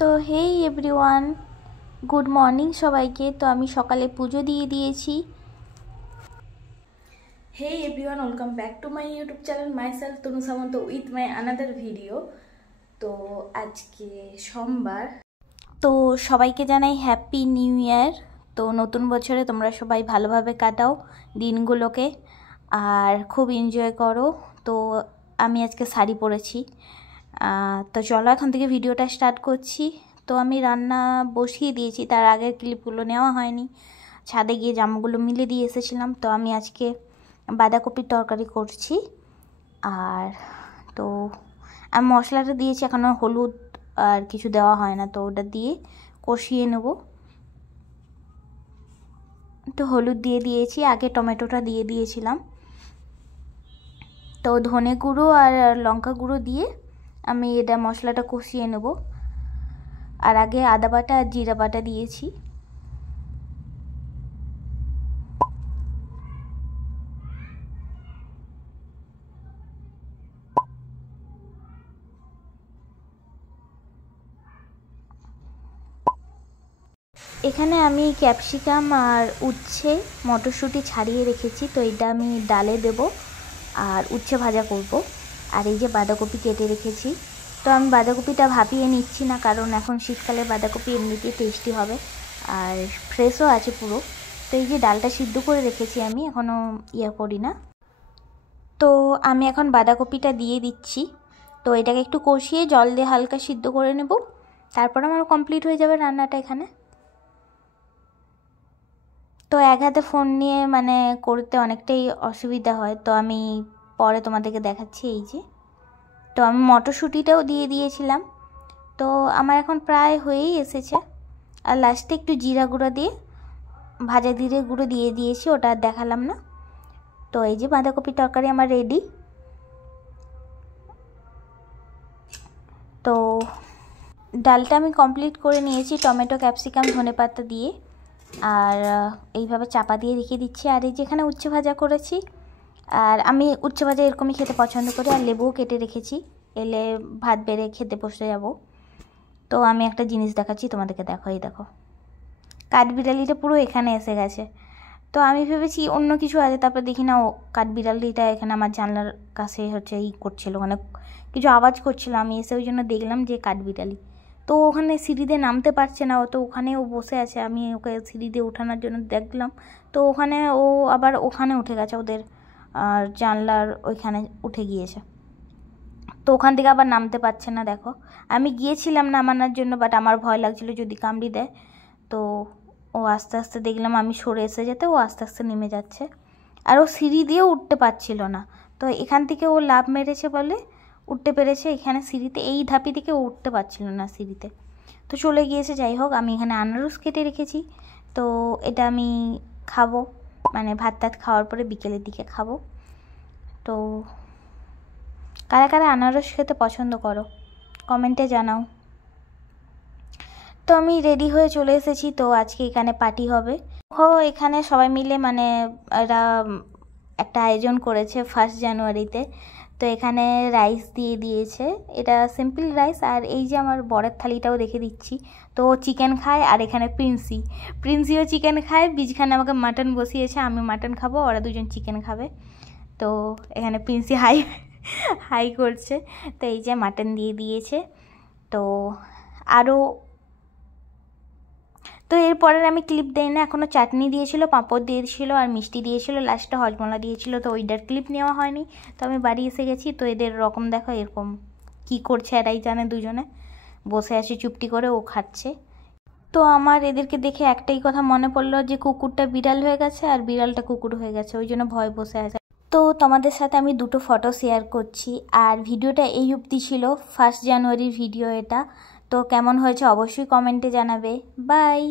তো হেই everyone, good morning সবাইকে। তো আমি সকালে পুজো দিয়ে দিয়েছি। হেই everyone, welcome back to my YouTube channel my self Tanu Samanta with my another video. তো আজকে সোমবার। তো সবাইকে জানাই হ্যাপি নিউ ইয়ার। তো নতুন বছরে তোমরা সবাই ভালোভাবে কাটাও দিনগুলোকে আর খুব এনজয় করো। তো আমি আজকে শাড়ি পরেছি। তো চলো এখন থেকে ভিডিওটা স্টার্ট করছি। তো আমি রান্না বসিয়ে দিয়েছি, তার আগের ক্লিপগুলো নেওয়া হয়নি। ছাদে গিয়ে জামাগুলো মিলে দিয়ে এসেছিলাম। তো আমি আজকে বাঁধাকপির তরকারি করছি। আর তো আমি মশলাটা দিয়েছি, এখনও হলুদ আর কিছু দেওয়া হয় না, তো ওটা দিয়ে কষিয়ে নেব। তো হলুদ দিয়ে দিয়েছি, আগে টমেটোটা দিয়ে দিয়েছিলাম। তো ধনে গুঁড়ো আর লঙ্কা গুঁড়ো দিয়ে আমি এটা মশলাটা কষিয়ে নেব। আর আগে আদা বাটা আর জিরা বাটা দিয়েছি। এখানে আমি ক্যাপসিকাম আর উচ্ছে মটরশুঁটি ছাড়িয়ে রেখেছি, তো এটা আমি ডালে দেব আর উচ্ছে ভাজা করব। আর এই যে বাঁধাকপি কেটে রেখেছি। তো আমি বাঁধাকপিটা ভাপিয়ে নিচ্ছি না, কারণ এখন শীতকালে বাঁধাকপি এমনিতেই টেস্টি হবে আর ফ্রেশও আছে পুরো। তো এই যে ডালটা সিদ্ধ করে রেখেছি, আমি এখনও করি না। তো আমি এখন বাঁধাকপিটা দিয়ে দিচ্ছি। তো এটাকে একটু কষিয়ে জল দিয়ে হালকা সিদ্ধ করে নেব, তারপর আমার কমপ্লিট হয়ে যাবে রান্নাটা এখানে। তো এক হাতে ফোন নিয়ে করতে অনেকটাই অসুবিধা হয়, তো আমি পরে তোমাদেরকে দেখাচ্ছি। এই যে তো আমি মটরশুঁটিটাও দিয়ে দিয়েছিলাম। তো আমার এখন প্রায় হয়েই এসেছে। আর লাস্টে একটু জিরা গুঁড়ো দিয়ে ভাজা জিরে গুঁড়ো দিয়ে দিয়েছি, ওটা আর দেখালাম না। তো এই যে বাঁধাকপির তরকারি আমার রেডি। তো ডালটা আমি কমপ্লিট করে নিয়েছি টমেটো ক্যাপসিকাম ধনেপাতা দিয়ে, আর এইভাবে চাপা দিয়ে রেখে দিচ্ছি। আর এই যেখানে উচ্ছে ভাজা করেছি, আর আমি উচ্ছে ভাজা এরকমই খেতে পছন্দ করি। আর লেবুও কেটে রেখেছি, এলে ভাত বেড়ে খেতে বসে যাব। তো আমি একটা জিনিস দেখাচ্ছি তোমাদেরকে, দেখো এই দেখো কাঠবিড়ালিটা পুরো এখানে এসে গেছে। তো আমি ভেবেছি অন্য কিছু আছে, তারপর দেখি না ও কাঠবিড়ালিটা এখানে আমার জানলার কাছে করছিল, কিছু আওয়াজ করছিল। আমি এসে ওই জন্য দেখলাম যে কাঠবিড়ালি। তো ওখানে সিঁড়ি দিয়ে নামতে পারছে না, ও তো ওখানে ও বসে আছে। আমি ওকে সিঁড়ি দিয়ে ওঠানোর জন্য দেখলাম, তো ওখানে ও আবার ওখানে উঠে গেছে, ওদের আর জানলার ওইখানে উঠে গিয়েছে। তো ওখান থেকে আবার নামতে পারছে না। দেখো আমি গিয়েছিলাম নামানোর জন্য, বাট আমার ভয় লাগছিল যদি কামড়ি দেয়। তো ও আস্তে আস্তে দেখলাম আমি সরে এসে যেতে, ও আস্তে আস্তে নেমে যাচ্ছে। আর ও সিঁড়ি দিয়েও উঠতে পারছিল না, তো এখান থেকে ও লাফ মেরেছে বলে উঠতে পেরেছে। এখানে সিঁড়িতে এই ধাপি থেকে ও উঠতে পারছিল না সিঁড়িতে, তো চলে গিয়েছে। যাই হোক, আমি এখানে আনারস কেটে রেখেছি, তো এটা আমি খাবো, ভাত টাত খাওয়ার পরে বিকেলের দিকে খাবো। তো কারা কারা আনারস খেতে পছন্দ করো কমেন্টে জানাও। তো আমি রেডি হয়ে চলে এসেছি। তো আজকে এখানে পার্টি হবে। এখানে সবাই মিলে এরা একটা আয়োজন করেছে 1 জানুয়ারিতে। তো এখানে রাইস দিয়ে দিয়েছে, এটা সিম্পল রাইস। আর এই যে আমার বরের থালিটাও রেখে দিচ্ছি। তো চিকেন খায়, আর এখানে প্রিন্সিও চিকেন খায়। বীজখানে আমাকে মাটন বসিয়েছে, আমি মাটন খাবো, ওরা দুজন চিকেন খাবে। তো এখানে প্রিন্সি হাই করছে। তো এই যে মাটন দিয়ে দিয়েছে। তো তো এরপরের আমি ক্লিপ দেই না, এখনও চাটনি দিয়েছিল, পাঁপড় দিয়েছিল আর মিষ্টি দিয়েছিল, লাস্টে হজমলা দিয়েছিল। তো ওইটার ক্লিপ নেওয়া হয়নি। তো আমি বাড়ি এসে গেছি। তো এদের রকম দেখো, এরকম কি করছে এরাই জানে, দুজনে বসে আছে চুপটি করে, ও খাচ্ছে। তো আমার এদেরকে দেখে একটাই কথা মনে পড়লো, যে কুকুরটা বিড়াল হয়ে গেছে আর বিড়ালটা কুকুর হয়ে গেছে, ওই জন্য ভয় বসে আছে। তো তোমাদের সাথে আমি দুটো ফটো শেয়ার করছি। আর ভিডিওটা এই অবধি ছিল, 1 জানুয়ারির ভিডিও এটা। তো কেমন হয়েছে অবশ্যই কমেন্টে জানাবে। বাই।